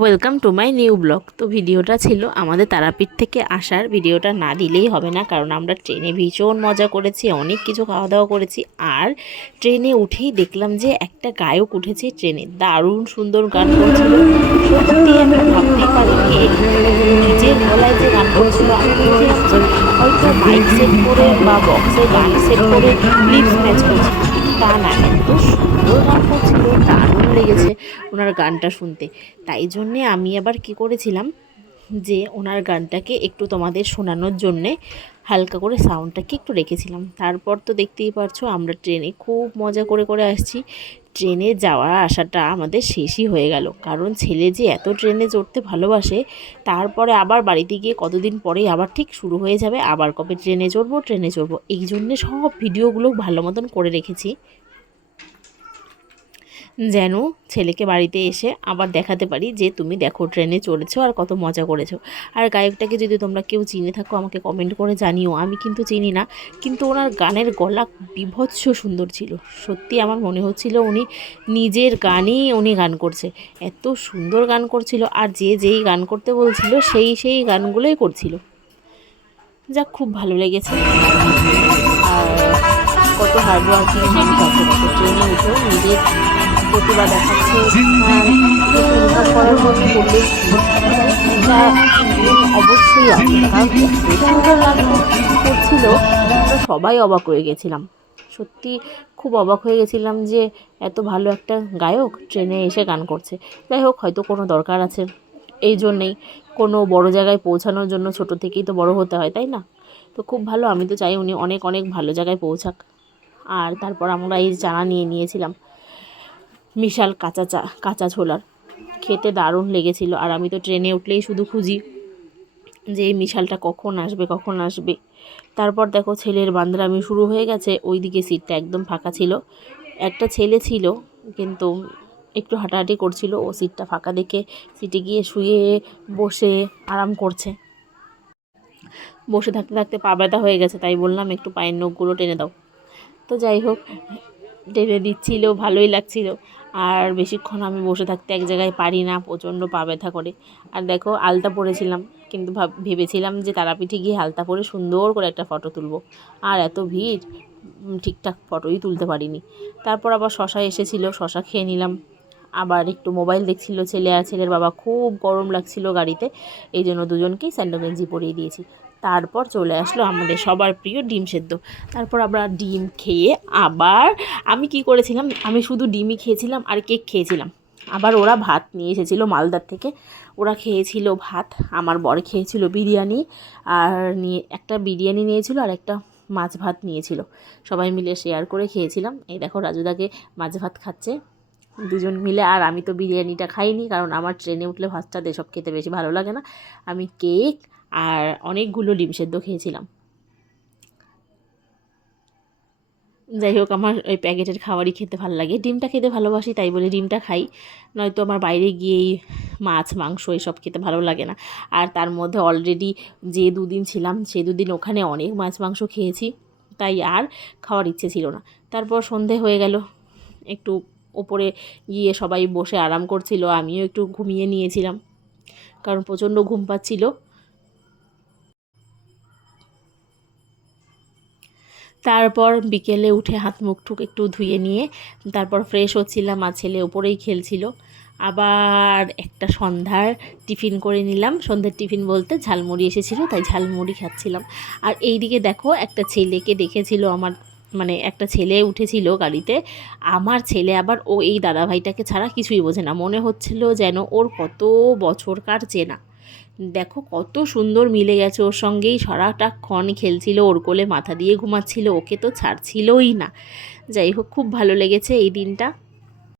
Welcome to my new blog. তো ভিডিওটা ছিল আমাদের তারাপীঠ থেকে আসার। ভিডিওটা না দিলেই হবে না, কারণ আমরা ট্রেনে ভীষণ মজা করেছি, অনেক কিছু খাওয়া দাওয়া করেছি। আর ট্রেনে উঠেই দেখলাম যে একটা গায়ক উঠেছে ট্রেনে, দারুণ সুন্দর গান করছিল। সত্যি আমি ভাবতেই পারিনি নিজের গলায় যে গান করছিল। আমি বলছিলাম যে হয়তো মাইক সেট করে বা বক্সে গান সেট করে লিপস ম্যাচ করছিল, তা না, এত সুন্দর গান করছিল, দারুণ লেগেছে ওনার গানটা শুনতে। তাই জন্যে আমি আবার কি করেছিলাম যে ওনার গানটাকে একটু তোমাদের শোনানোর জন্যে হালকা করে সাউন্ডটাকে একটু রেখেছিলাম। তারপর তো দেখতেই পারছো আমরা ট্রেনে খুব মজা করে করে আসছি। ট্রেনে যাওয়া আসাটা আমাদের শেষই হয়ে গেল, কারণ ছেলে যে এত ট্রেনে চড়তে ভালোবাসে। তারপরে আবার বাড়িতে গিয়ে কতদিন পরেই আবার ঠিক শুরু হয়ে যাবে, আবার কবে ট্রেনে চড়বো। এই জন্যে সব ভিডিওগুলো ভালো মতন করে রেখেছি, যেন ছেলেকে বাড়িতে এসে আবার দেখাতে পারি যে তুমি দেখো ট্রেনে চড়েছো আর কত মজা করেছো। আর গায়কটাকে যদি তোমরা কেউ চিনে থাকো আমাকে কমেন্ট করে জানিও। আমি কিন্তু চিনি না, কিন্তু ওনার গানের গলা বীভৎস সুন্দর ছিল। সত্যি আমার মনে হচ্ছিল উনি নিজের গানই উনি গান করছে, এত সুন্দর গান করছিল। আর যেই গান করতে বলছিল সেই গানগুলোই করছিল। যাক, খুব ভালো লেগেছে। আর কত হার্ড ওয়ার্কিং মানুষ আছে, কত ট্রেনে উঠেও নিজের প্রতিভা দেখাচ্ছে। অনুভব করার মতো করলে এটা অবশ্যই আছে, কারণ এত সুন্দর গান করছিল আমরা সবাই অবাক হয়ে গেছিলাম। সত্যি খুব অবাক হয়ে গেছিলাম যে এত ভালো একটা গায়ক ট্রেনে এসে গান করছে। যাই হোক, হয়তো কোনো দরকার আছে, এই জন্যেই কোনো বড় জায়গায় পৌঁছানোর জন্য ছোট থেকেই তো বড় হতে হয়, তাই না? তো খুব ভালো, আমি তো চাই উনি অনেক অনেক ভালো জায়গায় পৌঁছাক। আর তারপর আমরা এই চানা নিয়েছিলাম, মিশাল কাঁচা ছোলার, খেতে দারুণ লেগেছিল। আর আমি তো ট্রেনে উঠলেই শুধু খুঁজি যে এই মিশালটা কখন আসবে। তারপর দেখো ছেলের বান্দরামি শুরু হয়ে গেছে। ওইদিকে সিটটা একদম ফাঁকা ছিল, একটা ছেলে ছিল কিন্তু একটু হাঁটাহাঁটি করছিল। ও সিটটা ফাঁকা দেখে সিটে গিয়ে শুয়ে বসে আরাম করছে। বসে থাকতে থাকতে পা ব্যথা হয়ে গেছে, তাই বললাম একটু পায়ের নখগুলো টেনে দাও। তো যাই হোক, টেনে দিচ্ছিল, ভালোই লাগছিল। আর বেশিক্ষণ আমি বসে থাকতে এক জায়গায় পারি না, প্রচণ্ড পা ব্যথা করে। আর দেখো আলতা পরেছিলাম, কিন্তু ভেবেছিলাম যে তারাপীঠে গিয়ে আলতা পরে সুন্দর করে একটা ফটো তুলবো। আর এত ভিড়, ঠিকঠাক ফটোই তুলতে পারিনি। তারপর আবার শশা এসেছিলো, শশা খেয়ে নিলাম। আবার একটু মোবাইল দেখছিল ছেলে আর ছেলের বাবা। খুব গরম লাগছিল গাড়িতে, এই জন্য দুজনকেই স্যান্ডো গেঞ্জি পরিয়ে দিয়েছি। তারপর চলে আসলো আমাদের সবার প্রিয় ডিম সেদ্ধ। তারপর আমরা ডিম খেয়ে আবার আমি কি করেছিলাম, আমি শুধু ডিমই খেয়েছিলাম আর কেক খেয়েছিলাম। আবার ওরা ভাত নিয়ে এসেছিলো মালদার থেকে, ওরা খেয়েছিল ভাত। আমার বর খেয়েছিল বিরিয়ানি, আর একটা বিরিয়ানি নিয়েছিল আর একটা মাছ ভাত নিয়েছিল। সবাই মিলে শেয়ার করে খেয়েছিলাম। এই দেখো রাজুদাকে মাছ ভাত খাচ্ছে দুজন মিলে। আর আমি তো বিরিয়ানিটা খাইনি, কারণ আমার ট্রেনে উঠলে ভাতটা এসব খেতে বেশি ভালো লাগে না। আমি কেক আর অনেকগুলো ডিম সেদ্ধ খেয়েছিলাম। যাই হোক, আমার ওই প্যাকেটের খাবারই খেতে ভালো লাগে, ডিমটা খেতে ভালোবাসি তাই বলে ডিমটা খাই, নয়তো আমার বাইরে গিয়েই মাছ মাংস এসব খেতে ভালো লাগে না। আর তার মধ্যে অলরেডি যে দুদিন ছিলাম সে দুদিন ওখানে অনেক মাছ মাংস খেয়েছি, তাই আর খাওয়ার ইচ্ছে ছিল না। তারপর সন্ধে হয়ে গেল, একটু ওপরে গিয়ে সবাই বসে আরাম করছিল, আমিও একটু ঘুমিয়ে নিয়েছিলাম, কারণ প্রচণ্ড ঘুম পাচ্ছিল। তারপর বিকেলে উঠে হাত মুখ টুক একটু ধুয়ে নিয়ে তারপর ফ্রেশ হচ্ছিলাম, আর ছেলে ওপরেই খেলছিল। আবার একটা সন্ধ্যার টিফিন করে নিলাম। সন্ধ্যার টিফিন বলতে ঝালমুড়ি এসেছিলো, তাই ঝালমুড়ি খাচ্ছিলাম। আর এইদিকে দেখো একটা ছেলেকে দেখেছিল আমার, মানে একটা ছেলে উঠেছিল গাড়িতে। আমার ছেলে আবার এই দাদাভাইটাকে ছাড়া কিছুই বোঝে না, মনে হচ্ছিল যেন ওর কত বছরকার চেনা। দেখো কত সুন্দর মিলে গেছে ওর সঙ্গেই, সারাটাক্ষণ খেলছিল, ওর কোলে মাথা দিয়ে ঘুমাচ্ছিল, ওকে তো ছাড়ছিলই না। যাই হোক, খুব ভালো লেগেছে এই দিনটা।